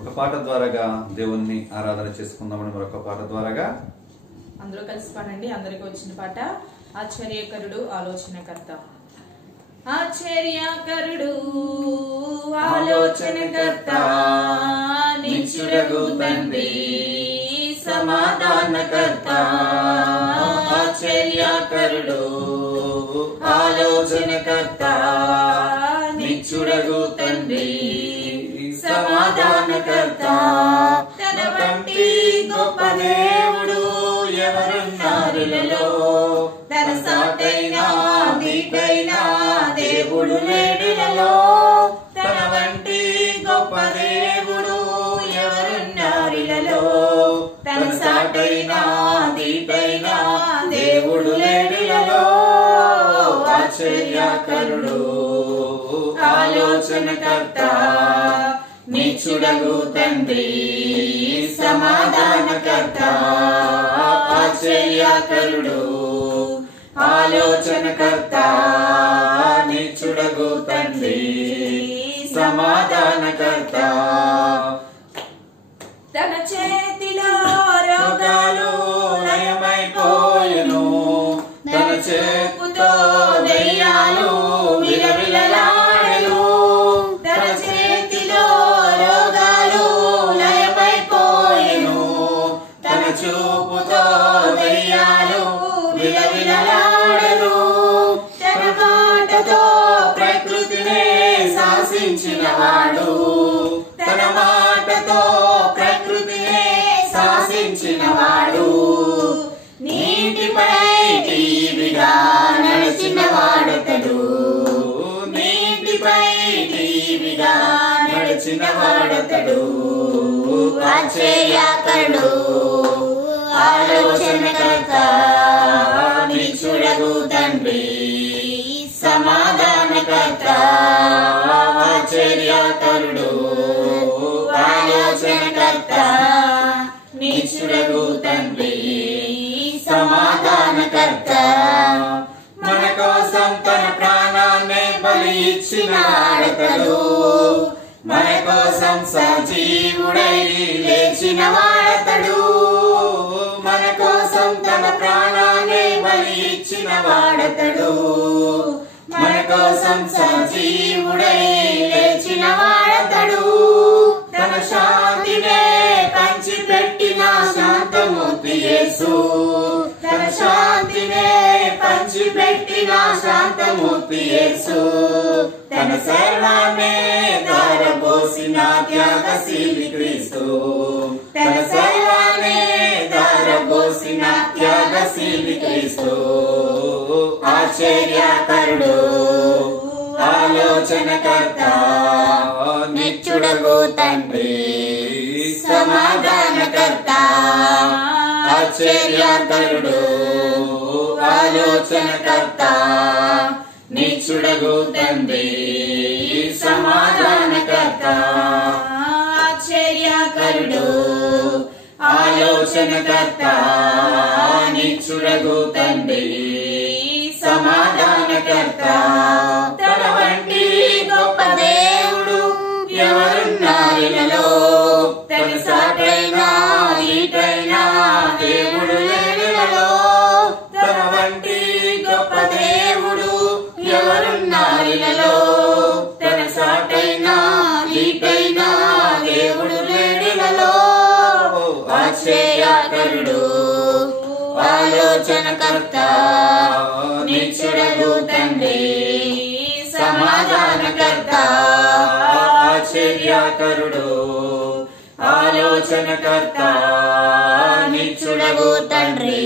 ఒక పాట ద్వారాగా దేవుణ్ణి ఆరాధన చేసుకుందామని మరొక పాట ద్వారాగా అందరూ కలిసి పాడండి. అందరికి వచ్చిన పాట ఆశ్చర్యకరుడు ఆలోచనకర్త. ఆశ్చర్యకరుడు ఆలోచనకర్త నిత్యుడగు తండ్రి సమాధానకర్త. ఆశ్చర్యకరుడు ఆలోచనకర్త నిత్యుడగు తండ్రి సమాధానకర్త. తన వంటి గొప్ప దేవుడు ఎవరున్నారులలో, తన సాటైన దీటైన దేవుడు లేడులలో. తన వంటి గొప్ప దేవుడు ఎవరున్నారులలో, తన సాటైన దీటైన దేవుడు లేడులలో. ఆశ్చర్యకరుడు ఆలోచనకర్త నిత్యుడగు తండ్రి సమాధానకర్త. ఆశ్చర్యకరుడు ఆలోచనకర్త నిత్యుడగు తండ్రి సమాధానకర్త. తన చేతిలో రోగాలు లయమైపోయెను, తన చేతితో దెయ్యాలు విలవిలలాడెను. తన చేతిలో రోగాలు లయమైపోయెను, తన చూపుతో దెయ్యాలు విలవిలలాడెను. తన మాటతో ప్రకృతినే శాసించినవాడు, తన మాటతో ప్రకృతినే శాసించినవాడు. నీటిపై టీవిగా నడిచిన వాడతడు, నీటిపై టీవిగా నడిచిన వాడతడు. ఆశ్చర్యకరుడు ఆలోచనకర్త నిత్యుడగు తండ్రి సమాధానకర్త. ఆశ్చర్యకరుడు ఆలోచనకర్త నిత్యుడగు తండ్రి సమాధానకర్త. మన కోసం తన ప్రాణాన్ని బలి ఇచ్చిన వాడతడు, మన కోసం సజీవుడై లేచిన వాడతడు. మన కోసం తన ప్రాణాన్ని బలి ఇచ్చిన వాడతడు, మన కోసం సజీవుడై లేచిన వాడతడు. తన శాంతినే పంచిపెట్టిన శాంతమూర్తి యేసు, తన శాంతినే పంచిపెట్టిన శాంతమూర్తి యేసు. తన సర్వాన్నే ధారపోసిన త్యాగశీలి క్రీస్తు, తన సర్వాన్నే ధారపోసిన త్యాగశీలి క్రీస్తు. ఆశ్చర్యకరుడు ఆలోచనకర్త నిత్యుడగు తండ్రి సమాధానకర్త. ఆశ్చర్యకరుడు ఆలోచనకర్త నిత్యుడగు తండ్రి సమాధానకర్త. ఆశ్చర్యకరుడు ఆలోచనకర్త నిత్యుడగు తండ్రి సమాధానకర్త. తన వంటి గొప్ప దేవుడు ఎవరున్నారులలో, తన సాటైన ఈటైన దేవుడు లేడులలో. తన వంటి గొప్ప దేవుడు ఎవరున్నారులలో, తన సాటైన ఈటైన దేవుడు లేడులలో. ఆశ్చర్యకరుడు ఆలోచనకర్త నిత్యుడగు తండ్రి సమాధానకర్త. ఆశ్చర్యకరుడు ఆలోచనకర్త నిత్యుడగు తండ్రి